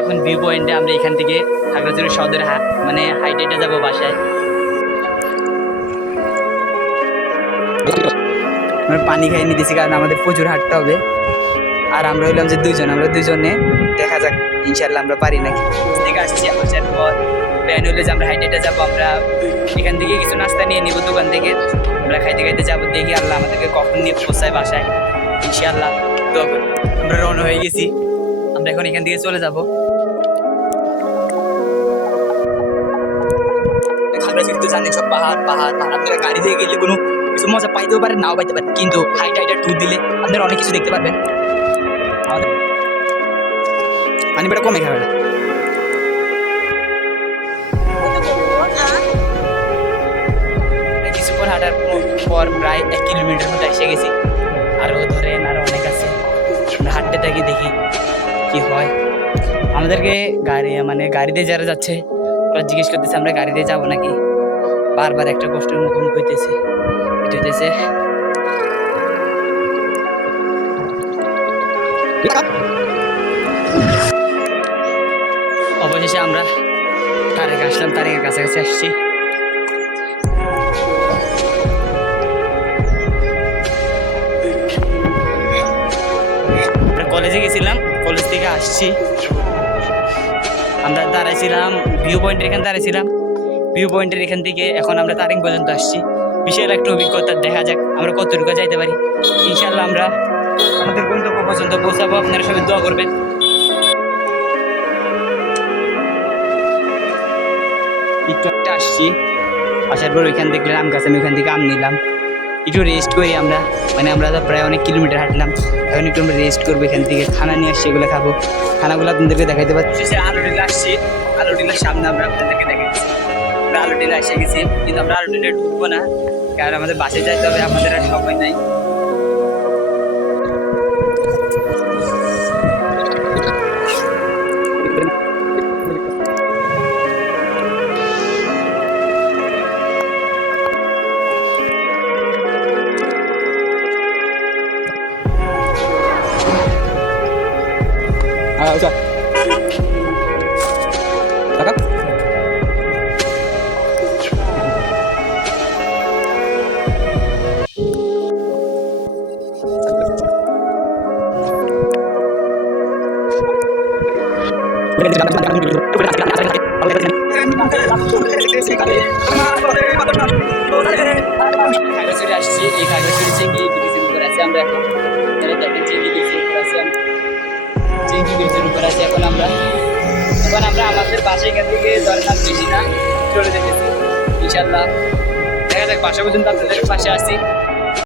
এখন ভিউ পয়েন্টে আমরা এখান থেকে খাগড়াছড়ি সদর মানে হাইটেটে যাবো বাসায়। আমরা পানি খাইয়ে নিতেছি কারণ আমাদের প্রচুর হাঁটতে হবে। আর আমরা হইলাম যে আমরা দুজনে দেখা যাক ইনশাল্লাহ আমরা পারি নাকি। থেকে আসছি আসার পর প্ল্যান হইলো যে আমরা হাইটেটে যাবো। আমরা এখান থেকে কিছু নাস্তা নিয়ে নিব দোকান থেকে, আমরা খাইতে খাইতে যাবো। দেখি আল্লাহ আমাদেরকে কখন নিয়ে পৌঁছায় বাসায় ইনশাল্লাহ। তো আমরা রওনা হয়ে গেছি, আমরা এখন এখান থেকে চলে যাবো। খাগড়াছড়ি তো জানেন সব পাহাড় পাহাড় পাহাড়। আপনারা গাড়ি দিয়ে গেলে কোনো কিছু মজা পাইতেও পারেন, নাও পাইতে পারেন, কিন্তু হাইটা ট্যুর দিলে আপনারা অনেক কিছু দেখতে পারবেন। আমাদের পানি বেটা কমে খাবে। কিছুক্ষণ হাঁটার পর প্রায় 1 কিলোমিটার মতো এসে গেছি। আরও ধরেন আরও অনেক আছে, আমরা হাঁটতে থাকি দেখি কি হয়। আমাদেরকে গাড়িতে যারা যাচ্ছে ওরা জিজ্ঞেস করতেছে আমরা গাড়িতে যাবো নাকি। বারবার একটা কষ্টের মুখোমুখি হইতেছে। অবশেষে আমরা তারেক আসলাম, তারেকের কাছাকাছি আসছি। আমরা কলেজে গেছিলাম, কলেজ থেকে আসছি। আমরা দাঁড়াইছিলাম ভিউ পয়েন্টের এখানে দাঁড়াইছিলাম। ভিউ পয়েন্টের এখান থেকে এখন আমরা তারিং পর্যন্ত আসছি। বিশাল একটা অভিজ্ঞতা, দেখা যাক আমরা কতটুকু যাইতে পারি। ইনশাল্লাহ আমরা আমাদের গন্তব্য পর্যন্ত পৌঁছাবো। আপনারা সবাই দোয়া করবেন। একটু একটা আসছি, আসার পর ওইখান থেকে আম গাছ, আমি ওইখান থেকে আম নিলাম। একটু রেস্ট করি আমরা, আমরা তো প্রায় অনেক কিলোমিটার হাঁটলাম। এখন একটু আমরা রেস্ট করবো, এখান থেকে খানা নিয়ে আসছি, এগুলো খাবো। খানাগুলো আপনাদেরকে দেখাইতে পারছি। সে আলু টিলা আসছি, আলু টিলার সামনে আমরা আপনাদেরকে দেখাচ্ছি। আমরা আলু টিলা এসে গেছি, কিন্তু আমরা আলু টিলা ঢুকবো না কারণ আমাদের বাসে যাইতে হবে, আমাদের আর সময় নাই। আচ্ছা খাগড়াছড়ি আসছি, এই খাগড়াছড়ি চেঙ্গি ব্রিজের উপর আছে আমরা এখন। দেখেন চেঙ্গি ব্রিজের উপর আছে, চেঙ্গি ব্রিজের উপর আছে এখন আমরা আমাদের বাসায় এখান থেকে ধরেন বেশি না চলে যেতেছি। ইনশাল্লাহ দেখা যাক বাসা পর্যন্ত আপনাদের পাশে আসি।